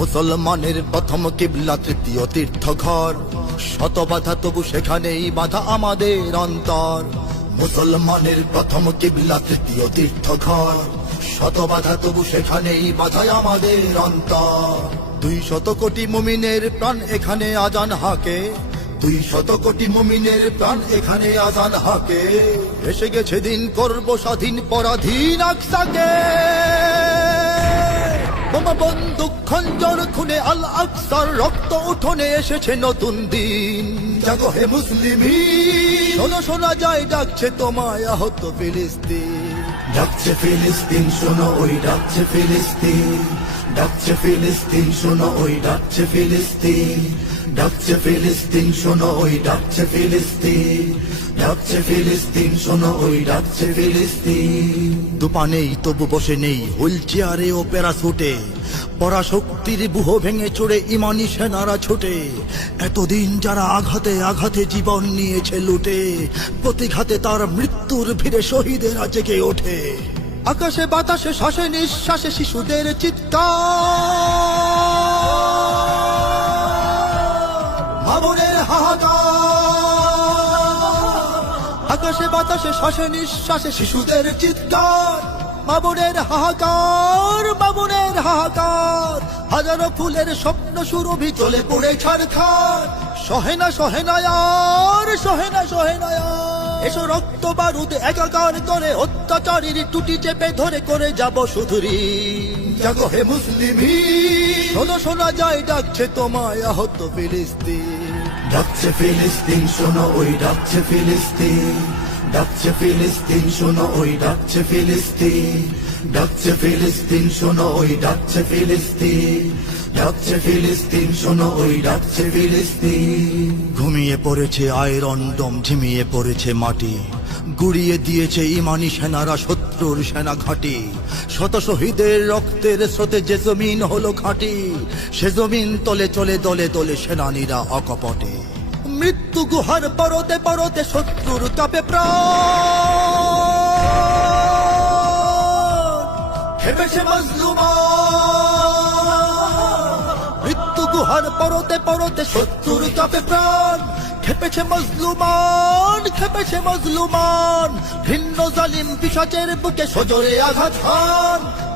মুসলমানের প্রথম কিবলা তৃতীয় তীর্থ ঘর শত বাধা তবু সেখানেই বাধা আমাদের অন্তর। মুসলমানের প্রথম কিবলা তৃতীয় তীর্থ ঘর শত বাধা তবু সেখানেই বাধায় আমাদের অন্তর। দুই শত কোটি মুমিনের প্রাণ এখানে আজান হাকে। দুই শত কোটি মুমিনের প্রাণ এখানে আজান হাকে। এসে গেছে দিন করব স্বাধীন পরাধীন আকসাকে। বোমা বন্দুক খঞ্জর খুনে আল আকসার রক্ত উঠোনে এসেছে নতুন দিন। জাগো হে মুসলিম শোনো শোনা যায় ডাকছে তোমায় আহত ফিলিস্তিন। ডাকছে ফিলিস্তিন শোনো ওই ডাকছে ফিলিস্তিন। ডাকছে ফিলিস্তিন শোনো ওই ডাকছে ফিলিস্তিন। ডাকছে ফিলিস্তিন শোনো ওই ডাকছে ফিলিস্তিন। ডাকছে ফিলিস্তিন শোনো ওই ডাকছে ফিলিস্তিন। দুপা নেই তবু বসে নেই হুইল চেয়ারে ও প্যারাসুটে। পরাশক্তির বুহ ভেঙে চড়ে ইমানি সেনারা ছুটে। এতদিন যারা আঘাতে আঘাতে জীবন নিয়েছে লুটে, প্রতিঘাতে তার মৃত্যুর ভিড়ে শহীদেরা জেগে ওঠে। আকাশে বাতাসে শ্বাসে নিঃশ্বাসে শিশুদের চিৎকার। হাহাকার। আকাশে বাতাসে শ্বাসে নিঃশ্বাসে শিশুদের চিৎকার। মামুনের হাহাকার মামুনের হাহাকার। হাজারো ফুলের স্বপ্ন সুরভি চলে পড়ে ছাড়খার সহেনা সহেনায়ার সহেনা সহেনায়ার এসো রক্ত বারুদ একাকার করে অত্যাচারীর টুটি চেপে ধরে করে যাব সুধুরি। জাগো হে মুসলিম। শোনো শোনা যায় ডাকছে তোমায় আহত ফিলিস্তিন। ডাকছে ফিলিস্তিন শোনো ওই ডাকছে ফিলিস্তিন। ডাকছে ফিলিস্তিন, শোনো ওই ডাকছে ফিলিস্তিন। ডাকছে ফিলিস্তিন, শোনো ওই ডাকছে ফিলিস্তিন। ডাকছে ফিলিস্তিন, শোনো ওই ডাকছে ফিলিস্তিন। ঘুমিয়ে পড়েছে আয়রন ডম, ঝিমিয়ে পড়েছে মাটি। গুড়িয়ে দিয়েছে ইমানি সেনারা, শত্রুর সেনা ঘাটি। শত শহীদের রক্তের স্রোতে যে জমিন হলো খাঁটি, সে জমিন তলে চলে দলে দলে সেনানীরা অকপটে। মৃত্যু গুহার পরতে পরতে শত্রুর খেপেছে মজলুমা মৃত্যু গুহার পরতে পরতে শত্রুর কাপে প্রাণ। খেপেছে মজলুমান খেপেছে মজলুমান। ভিন্ন জালিম পিসাচের বুকে সজরে আঘাত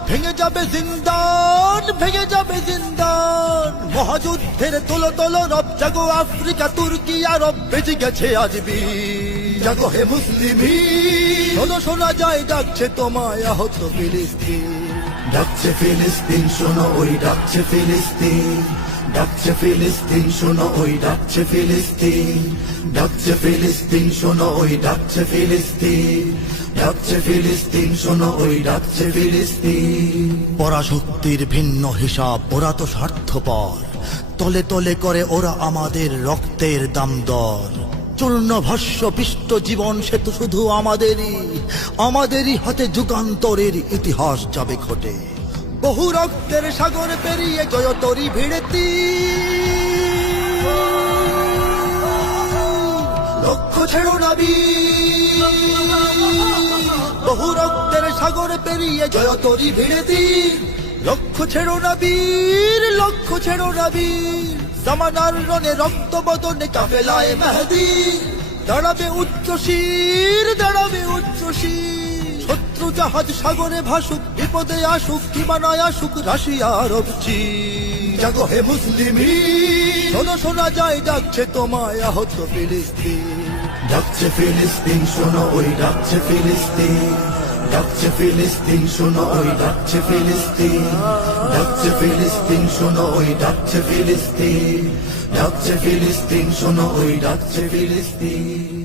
ভেঙে যাবে জিন্দান, ভেঙে যাবে জিন্দান। মহাযুদ্ধের তোলো তোলো রব জাগো আফ্রিকা তুর্কি আরব বেজে গেছে আজ বীর। জাগো হে মুসলিম শোনো শোনা যায় ডাকছে তোমায় আহত ফিলিস্তিন। ডাকছে ফিলিস্তিন শোনো ওই ডাকছে ফিলিস্তিন। ডাকছে ফিলিস্তিন শোনো ওই ডাকছে ফিলিস্তিন। ডাকছে ফিলিস্তিন শোনো ওই ডাকছে ফিলিস্তিন। ডাকছে ফিলিস্তিন শোনো ওই ডাকছে ফিলিস্তিন। পরাশক্তির ভিন্ন হিসাব ওরা তো স্বার্থপর। তলে তলে করে ওরা আমাদের রক্তের দাম দর চূর্ণ ভস্য পিষ্ট জীবন, সে তো শুধু আমাদেরই। আমাদেরই হাতে যুগান্তরের ইতিহাস যাবে ঘটে বহু রক্তের সাগর পেরিয়ে জয়তরি ভিড়েতি। লক্ষ্য ছেড়ো নাবি বহু রক্তের সাগর পেরিয়ে জয়তরি ভিড়েতি। লক্ষ্য ছেড়ো না বীর লক্ষ্য ছেড়ো না বীর। জামানার রনে রক্ত বদনে কাফেলায় মেহেদি। দাঁড়াবে উচ্চ শির, দাঁড়াবে উচ্চ শত্রু জাহাজ সাগরে ভাসুক, বিপদে আসুক কিমানায় আসুক রাশিয়া আরব চীন জাগো হে মুসলিম, শোনো, শোনা যায়, ডাকছে তোমায় আহত ফিলিস্তিন। ডাকছে ফিলিস্তিন, শোনো, ওই ডাকছে ফিলিস্তিন। ডাকছে ফিলিস্তিন শোনো ওই ডাকছে ফিলিস্তিন ডাকছে ফিলিস্তিন শোনো ওই ডাকছে ফিলিস্তিন ডাকছে ফিলিস্তিন শোনো ওই ডাকছে ফিলিস্তিন